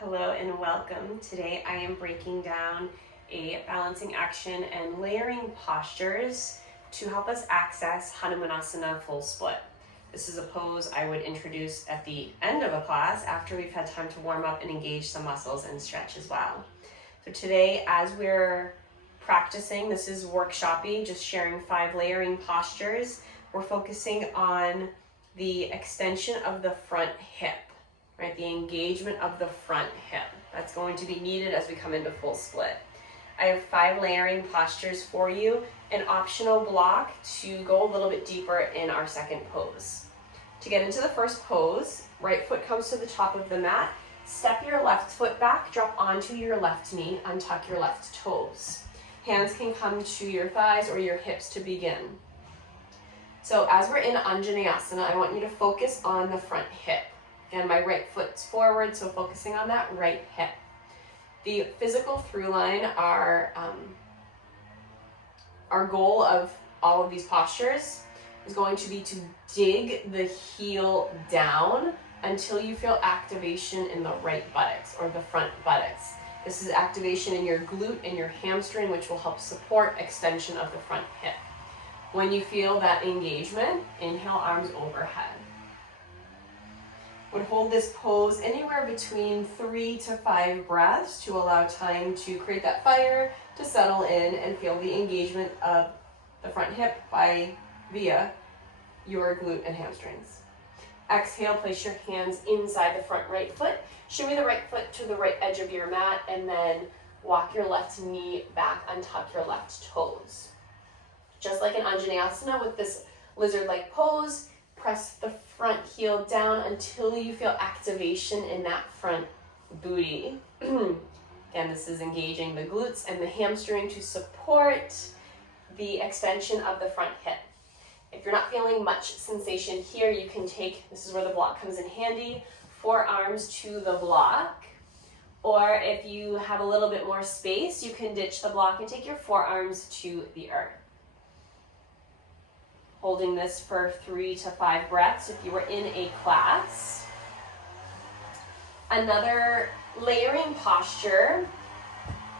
Hello and welcome. Today I am breaking down a balancing action and layering postures to help us access Hanumanasana full split. This is a pose I would introduce at the end of a class after we've had time to warm up and engage some muscles and stretch as well. So today, as we're practicing, this is workshoppy, just sharing 5 layering postures. We're focusing on the extension of the front hip. Right, the engagement of the front hip. That's going to be needed as we come into full split. I have 5 layering postures for you, an optional block to go a little bit deeper in our second pose. To get into the first pose, right foot comes to the top of the mat, step your left foot back, drop onto your left knee, untuck your left toes. Hands can come to your thighs or your hips to begin. So as we're in Hanumanasana, I want you to focus on the front hip. And my right foot's forward, so focusing on that right hip. The physical through line, our goal of all of these postures is going to be to dig the heel down until you feel activation in the right buttocks or the front buttocks. This is activation in your glute and your hamstring, which will help support extension of the front hip. When you feel that engagement, inhale, arms overhead. Would hold this pose anywhere between 3 to 5 breaths to allow time to create that fire, to settle in and feel the engagement of the front hip via your glute and hamstrings. Exhale, place your hands inside the front right foot. Shimmy the right foot to the right edge of your mat and then walk your left knee back, untuck your left toes. Just like in Hanumanasana with this lizard-like pose, press the front heel down until you feel activation in that front booty. Again, this is engaging the glutes and the hamstring to support the extension of the front hip. If you're not feeling much sensation here, you can take, this is where the block comes in handy, forearms to the block. Or if you have a little bit more space, you can ditch the block and take your forearms to the earth. Holding this for 3 to 5 breaths if you were in a class. Another layering posture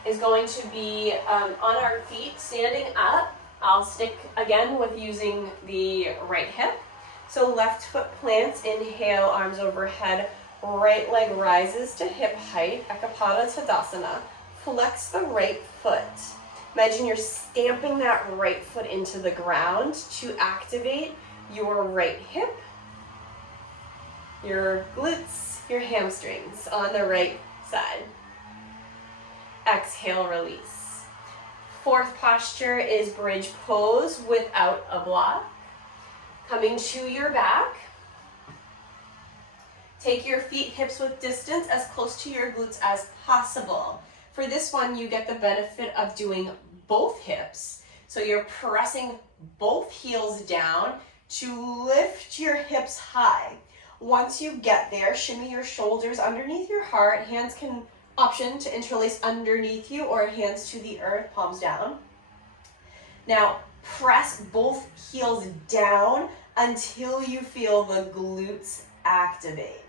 is going to be on our feet, standing up. I'll stick again with using the right hip. So left foot plants, inhale, arms overhead, right leg rises to hip height, Ekapada Tadasana. Flex the right foot. Imagine you're stamping that right foot into the ground to activate your right hip, your glutes, your hamstrings on the right side. Exhale, release. 4th posture is bridge pose without a block. Coming to your back. Take your feet hips width distance as close to your glutes as possible. For this one, you get the benefit of doing both hips. So you're pressing both heels down to lift your hips high. Once you get there, shimmy your shoulders underneath your heart. Hands can option to interlace underneath you or hands to the earth, palms down. Now, press both heels down until you feel the glutes activate.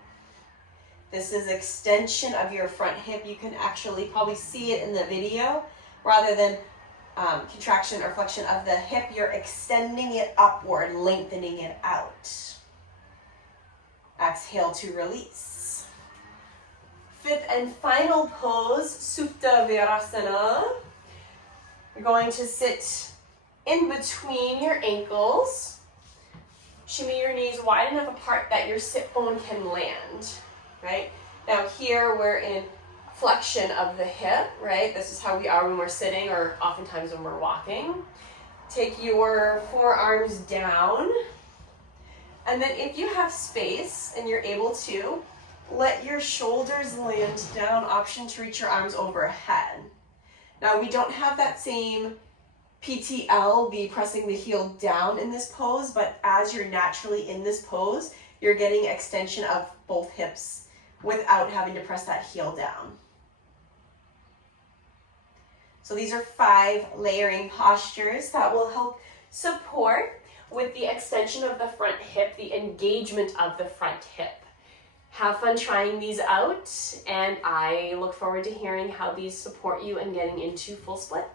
This is extension of your front hip. You can actually probably see it in the video. Rather than contraction or flexion of the hip, you're extending it upward, lengthening it out. Exhale to release. 5th and final pose, Supta Virasana. You're going to sit in between your ankles. Shimmy your knees wide enough apart that your sit bone can land. Right? Now here we're in flexion of the hip, right? This is how we are when we're sitting or oftentimes when we're walking. Take your forearms down. And then if you have space and you're able to, let your shoulders land down, option to reach your arms overhead. Now we don't have that same PTL, the pressing the heel down in this pose, but as you're naturally in this pose, you're getting extension of both hips without having to press that heel down. So these are 5 layering postures that will help support with the extension of the front hip, the engagement of the front hip. Have fun trying these out, and I look forward to hearing how these support you in getting into full split.